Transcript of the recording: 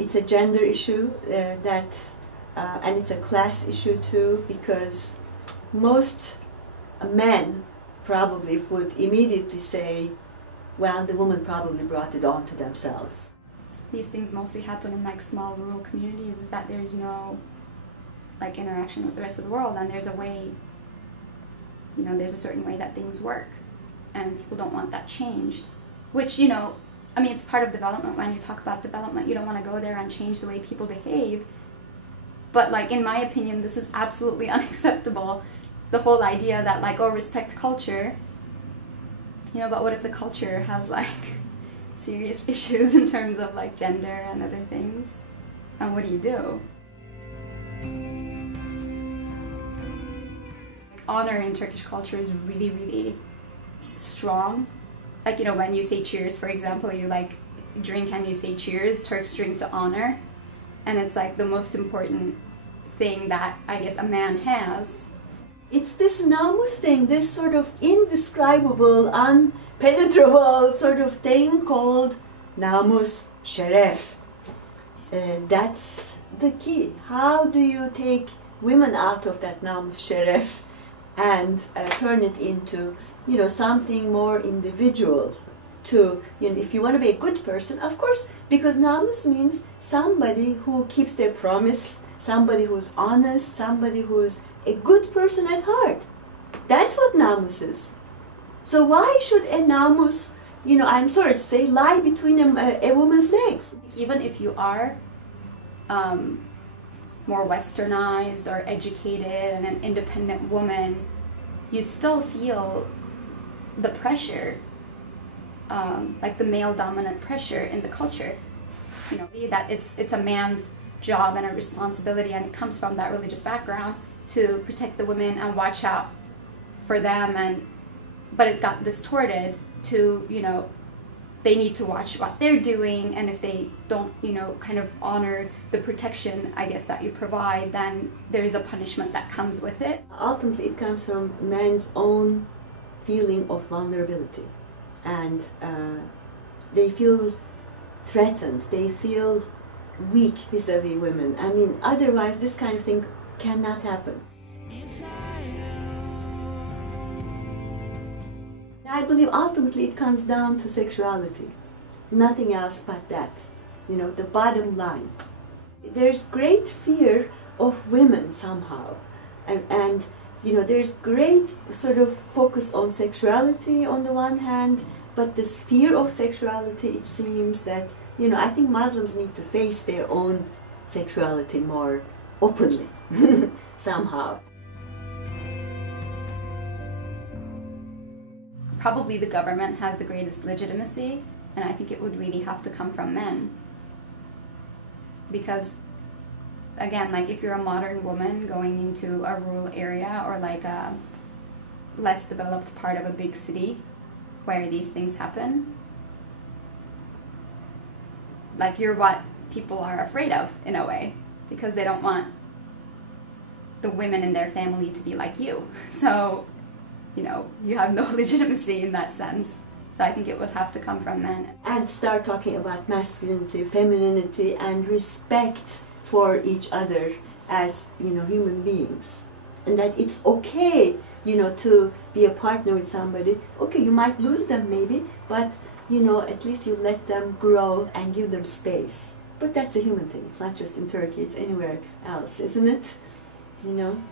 it's a gender issue and it's a class issue too, because most men probably would immediately say, well, the woman probably brought it on to themselves. These things mostly happen in like small rural communities, is that there's no like interaction with the rest of the world, and there's a way, you know, there's a certain way that things work, and people don't want that changed. Which, you know, I mean, it's part of development. When you talk about development, you don't want to go there and change the way people behave. But like, in my opinion, this is absolutely unacceptable. The whole idea that like, oh, respect culture, you know, but what if the culture has like serious issues in terms of like gender and other things? And what do you do? Honor in Turkish culture is really, really strong. Like, you know, when you say cheers, for example, you like drink and you say cheers. Turks drink to honor, and it's like the most important thing that I guess a man has. It's this namus thing, this sort of indescribable, unpenetrable sort of thing called namus, şeref. That's the key. How do you take women out of that namus, şeref, and turn it into, you know, something more individual? To, you know, if you want to be a good person, of course, because namus means somebody who keeps their promise, somebody who's honest, somebody who's a good person at heart. That's what namus is. So why should a namus, you know, I'm sorry to say, lie between a woman's legs? Even if you are more westernized or educated and an independent woman, you still feel the pressure, like the male dominant pressure in the culture. You know, that it's a man's job and a responsibility, and it comes from that religious background, to protect the women and watch out for them, but it got distorted to, you know, they need to watch what they're doing, and if they don't, you know, kind of honor the protection, I guess, that you provide, then there is a punishment that comes with it. Ultimately, it comes from man's own feeling of vulnerability, and they feel threatened, they feel weak vis-a-vis women. I mean, otherwise this kind of thing cannot happen. I believe ultimately it comes down to sexuality, nothing else but that, you know, the bottom line. There's great fear of women somehow, and you know, there's great sort of focus on sexuality on the one hand, but this fear of sexuality, it seems that, you know, I think Muslims need to face their own sexuality more openly, somehow. Probably the government has the greatest legitimacy, and I think it would really have to come from men. Because, again, like if you're a modern woman going into a rural area or like a less developed part of a big city where these things happen, like you're what people are afraid of in a way, because they don't want the women in their family to be like you. So, you know, you have no legitimacy in that sense. So I think it would have to come from men. And start talking about masculinity, femininity, and respect for each other as, you know, human beings. And that it's okay, you know, to be a partner with somebody. Okay, you might lose them maybe, but, you know, at least you let them grow and give them space. But that's a human thing. It's not just in Turkey, it's anywhere else, isn't it? You know?